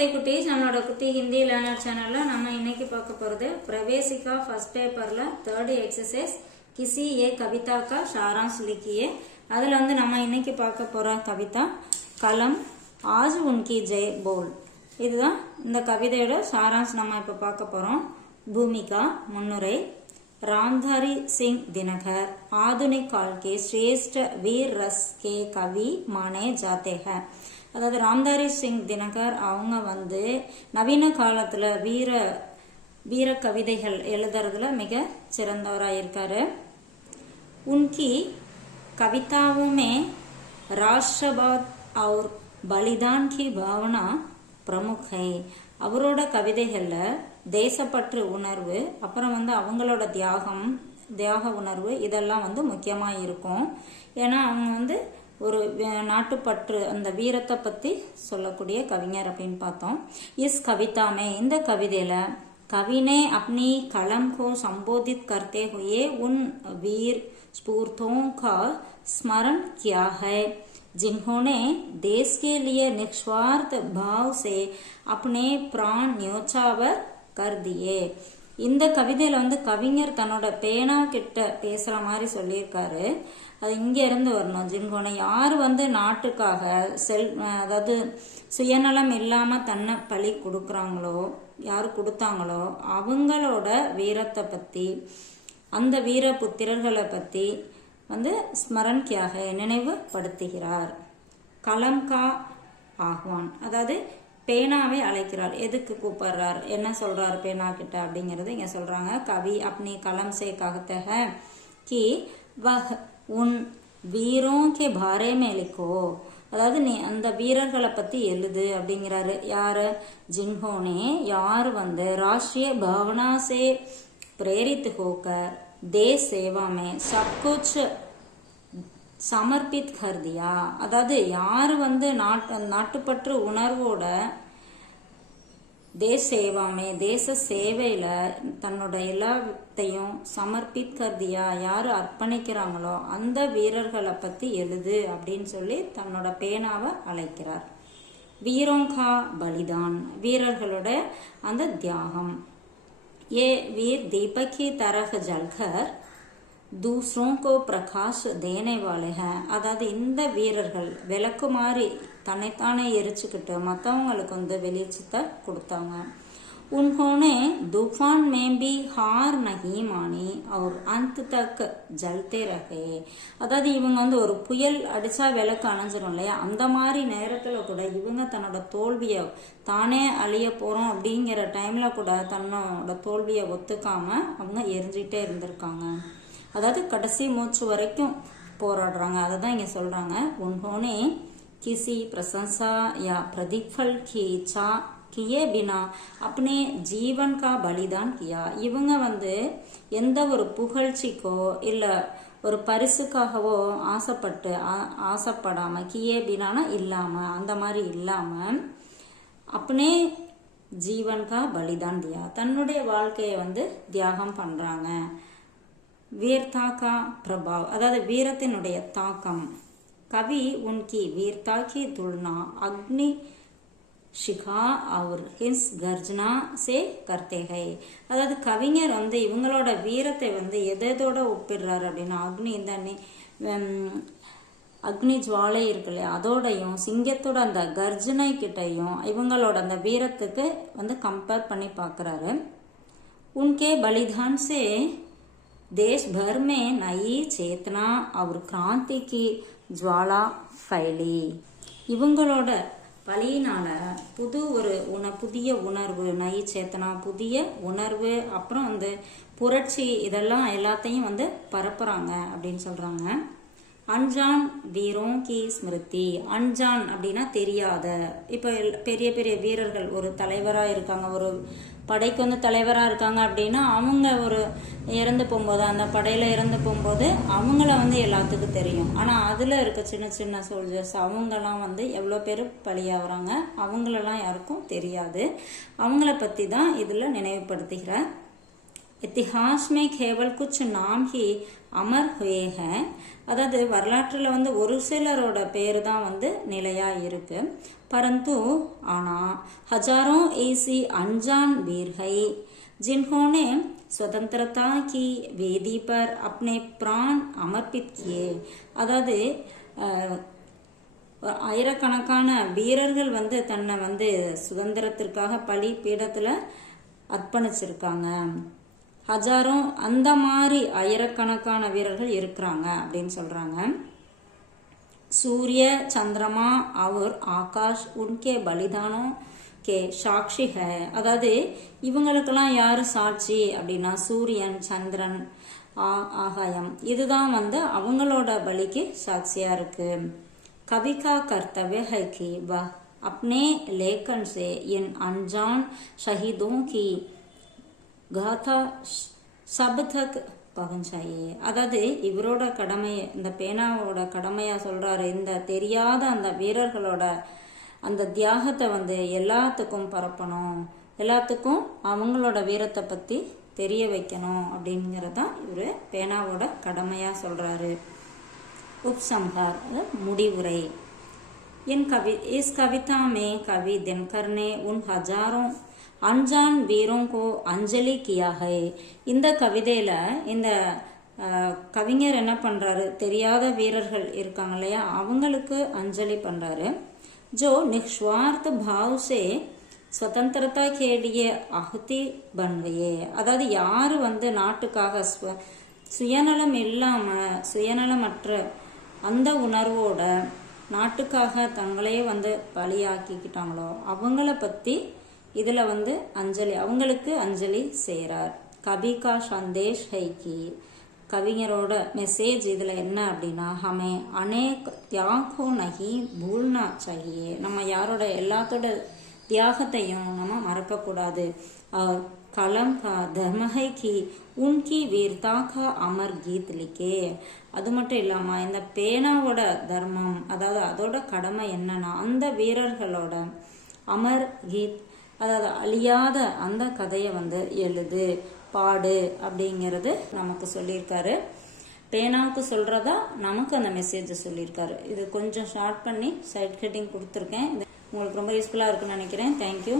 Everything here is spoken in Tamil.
நமஸ்தே குட்டீஸ், நம்மளோட குட்டி ஹிந்தி லேர்னர் சேனல்ல நம்ம இன்னைக்கு பார்க்க போறது प्रवेशिका फर्स्ट पेपरல थर्ड एक्सरसाइज किसी एक कविता का सारांश लिखिए। அதுல வந்து நம்ம இன்னைக்கு பார்க்க போற கவிதா கலம் आज उनकी जय बोल। இதுதான் இந்த கவிதையோட சாராம்சம் நம்ம இப்ப பார்க்க போறோம்। भूमिका मुन्नुரை रामधारी सिंह दिनकर आधुनिक काल के श्रेष्ठ वीर रस के कवि माने जाते हैं। அதாவது ராம்தாரி சிங் தினகர் அவங்க வந்து நவீன காலத்துல வீர கவிதைகள் எழுதுறதுல மிக சிறந்தவராயிருக்காரு। उनकी कविताओं में राष्ट्रवाद और बलिदान की भावना प्रमुख है। அவரோட கவிதைகள்ல தேசப்பற்று உணர்வு, அப்புறம் வந்து அவங்களோட தியாக உணர்வு இதெல்லாம் வந்து முக்கியமா இருக்கும்। ஏன்னா அவங்க வந்து ஒரு நாட்டுப்பற்று அந்த வீரத்தை பத்தி சொல்லக்கூடிய கவிஞர் அப்படின்னு பார்த்தோம்। इस कविता में இந்த கவிதையில कवि ने अपनी कलम को संबोधित करते हुए उन वीर स्फूर्तों का स्मरण किया है जिन्होंने देश के लिए निस्वार्थ भाव से अपने प्राण न्योछावर कर दिए। இந்த கவிதையில வந்து கவிஞர் தன்னோட பேனா கிட்ட பேசுற மாதிரி சொல்லியிருக்காரு। அது இங்க இருந்து வரணும்। ஜின்கோனை யார் வந்து நாட்டுக்காக அதாவது சுயநலம் இல்லாம தன்னை பலி கொடுக்கறாங்களோ, யாரு கொடுத்தாங்களோ அவங்களோட வீரத்தை பத்தி, அந்த வீர புத்திரர்களை பத்தி வந்து ஸ்மரன் கியாக நினைவுபடுத்துகிறார்। கலம் கா ஆஹ்வான், அதாவது பேனாவை அழைக்கிறார்। எதுக்கு கூப்பிடுறார், என்ன சொல்றாரு பேனா கிட்ட அப்படிங்கறது இங்க சொல்றாங்க। கவி अपनी कलम से कहते हैं कि वह उन वीरों के बारे में लिखो, அதாவது நீ அந்த வீரர்களை பத்தி எழுது அப்படிங்கிறாரு। யாரு, जिन्होंने யார் வந்து राष्ट्रीय भावना से प्रेरित होकर देश सेवा में सब कुछ சமர்ப்பித் கர்தியா, அதாவது யாரு வந்து நாட்டுப்பற்று உணர்வோட தேச சேவாமே தேச சேவையில தன்னோட எல்லாத்தையும் சமர்ப்பித் கர்தியா யாரு அர்ப்பணிக்கிறாங்களோ அந்த வீரர்களை பத்தி எழுது அப்படின்னு சொல்லி தன்னோட பேனாவை அழைக்கிறார்। வீரோங்கா பலிதான், வீரர்களோட அந்த தியாகம்। ஏ வீர் दीपक की तरह जलकर दूसरों को प्रकाश देने वाले हैं, அதாவது இந்த வீரர்கள் விளக்கு மாதிரி தன்னைத்தானே எரிச்சுக்கிட்டு மற்றவங்களுக்கு வந்து வெளிச்சத்தை கொடுத்தாங்க। उन्होंने तूफान में भी हार नहीं मानी और अंत तक जलते रहे, அதாவது இவங்க வந்து ஒரு புயல் அடிச்சா விளக்கு அணைஞ்சிரும் இல்லையா, அந்த மாதிரி நேரத்துல கூட இவங்க தன்னோட தோல்வியை தானே அழிய போறோம் அப்படிங்கிற டைம்ல கூட தன்னோட தோல்வியை ஒத்துக்காம அவங்க எரிஞ்சிட்டே இருந்திருக்காங்க। அதாவது கடைசி மூச்சு வரைக்கும் போராடுறாங்க, அதை தான் இங்க சொல்றாங்க। उन्होंने किसी प्रशंसा या प्रतिफल की इच्छा किए बिना अपने जीवन का बलिदान किया, இவங்க வந்து எந்த ஒரு புகழ்ச்சிக்கோ இல்ல ஒரு பரிசுக்காகவோ ஆசைப்படாம கியே பினானா இல்லாம அந்த மாதிரி இல்லாம अपने जीवन का बलिदान दिया, தன்னுடைய வாழ்க்கையை வந்து தியாகம் பண்றாங்க। वीरता का प्रभाव, அதாவது வீரத்தினுடைய தாக்கம்। कवि उनकी वीरता की तुलना अग्नि शिखा और हिंस गर्जना से करते हैं, அதாவது கவிஞர் வந்து இவங்களோட வீரத்தை வந்து எதோட ஒப்பிடுறாரு அப்படின்னா அக்னி இந்த அக்னி ஜுவாலை இருக்கு இல்லையா அதோடையும் சிங்கத்தோட அந்த கர்ஜனை கிட்டையும் இவங்களோட அந்த வீரத்துக்கு வந்து கம்பேர் பண்ணி பார்க்கறாரு। उनके बलिदान से देश भर में नई चेतना और क्रांति की ज्वाला फैली, இவங்களோட பலியினால புதிய உணர்வு, நயி சேத்தனா புதிய உணர்வு, அப்புறம் வந்து புரட்சி இதெல்லாம் எல்லாத்தையும் வந்து பரப்புறாங்க அப்படின்னு சொல்றாங்க। அன்ஜான் வீரோं की स्मृति, அன்ஜான் அப்படின்னா தெரியாத, இப்ப பெரிய பெரிய வீரர்கள் ஒரு தலைவரா இருக்காங்க, ஒரு படைக்கு வந்து தலைவரா இருக்காங்க அப்படின்னா அவங்க ஒரு இறந்து போகும்போது அந்த படையில இறந்து போகும்போது அவங்கள வந்து எல்லாத்துக்கும் தெரியும், ஆனா அதுல இருக்க சின்ன சின்ன சோல்ஜர்ஸ் அவங்கெல்லாம் வந்து எவ்வளவு பேர் பலியாகிறாங்க அவங்களெல்லாம் யாருக்கும் தெரியாது, அவங்கள பத்தி தான் இதுல நினைவுபடுத்துகிறார்। इतिहास में केवल कुछ नाम ही अमर हुए हैं. அதாவது வரலாற்றில் வந்து ஒரு சிலரோட பேர் தான் வந்து நிலையா இருக்கு. परंतु आना हजारों ऐसी अनजान वीर है जिन्होंने स्वतंत्रता की वेदी पर अपने प्राण अमर्पित किए. அதாவது ஆயிரக்கணக்கான வீரர்கள் வந்து தன்னை வந்து சுதந்திரத்திற்காக பலி பீடத்தில் அர்ப்பணிச்சிருக்காங்க. ஹஜாரும் அந்த மாதிரி ஆயிரக்கணக்கான வீரர்கள் இருக்கிறாங்க அப்படின்னு சொல்றாங்க. सूर्य चंद्रमा और आकाश उनके बलिदानों के साक्षी है. அதாவது இவங்களுக்கெல்லாம் யாரு சாட்சி அப்படின்னா சூரியன், சந்திரன், ஆகாயம் இதுதான் வந்து அவங்களோட பலிக்கு சாட்சியா இருக்கு. कवि का कर्तव्य है कि वह अपने लेखन से इन अनजान शहीदों की गाथा सब तक பகஞ்சாயே. அதாவது இவரோட கடமை, இந்த பேனாவோட கடமையா சொல்றாரு, இந்த தெரியாத அந்த வீரர்களோட அந்த தியாகத்தை வந்து எல்லாத்துக்கும் பரப்பணும், எல்லாத்துக்கும் அவங்களோட வீரத்தை பத்தி தெரிய வைக்கணும் அப்படிங்கிறதான் இவரு பேனாவோட கடமையா சொல்றாரு. उपसंहार मुड़िवुरै. इस कविता में कवि दिनकर ने उन हजारों अनजान वीरों को अंजलि किया है. இந்த கவிதையில இந்த கவிஞர் என்ன பண்றாரு, தெரியாத வீரர்கள் இருக்காங்க இல்லையா, அவங்களுக்கு அஞ்சலி பண்றாரு. जो निस्वार्थ भाव से स्वतंत्रता के लिए आहुति बन गए. அதாவது யாரு வந்து நாட்டுக்காக சுயநலம் இல்லாம சுயநலமற்ற அந்த உணர்வோட நாட்டுக்காக தங்களையே வந்து பலியாக்கிக்கிட்டாங்களோ அவங்கள பத்தி இதுல வந்து அஞ்சலி, அவங்களுக்கு அஞ்சலி செய்யறார். கவி கா சந்தேஷ் ஹை கி, கவிஞரோட மெசேஜ் இதுல என்ன அப்படின்னா, ஹமே அநேக் தியாகோ நஹி பூல்னா சாஹியே, நம்ம யாரோட எல்லாத்தோட தியாகத்தையும் நம்ம மறக்க கூடாது. कलम का धर्म है कि उनकी वीरता का अमर गीत लिखे. அது மட்டும் இல்லாம இந்த பேனாவோட தர்மம், அதாவது அதோட கடமை என்னன்னா அந்த வீரர்களோட அமர் கீத், அதாவது அழியாத அந்த கதையை வந்து எழுது, பாடு அப்படிங்கிறது நமக்கு சொல்லியிருக்காரு. பேனாவுக்கு சொல்றதா நமக்கு அந்த மெசேஜ் சொல்லியிருக்காரு. இது கொஞ்சம் ஷார்ட் பண்ணி சைட் ஹெட்டிங் கொடுத்துருக்கேன். உங்களுக்கு ரொம்ப யூஸ்ஃபுல்லா இருக்குன்னு நினைக்கிறேன். தேங்க்யூ.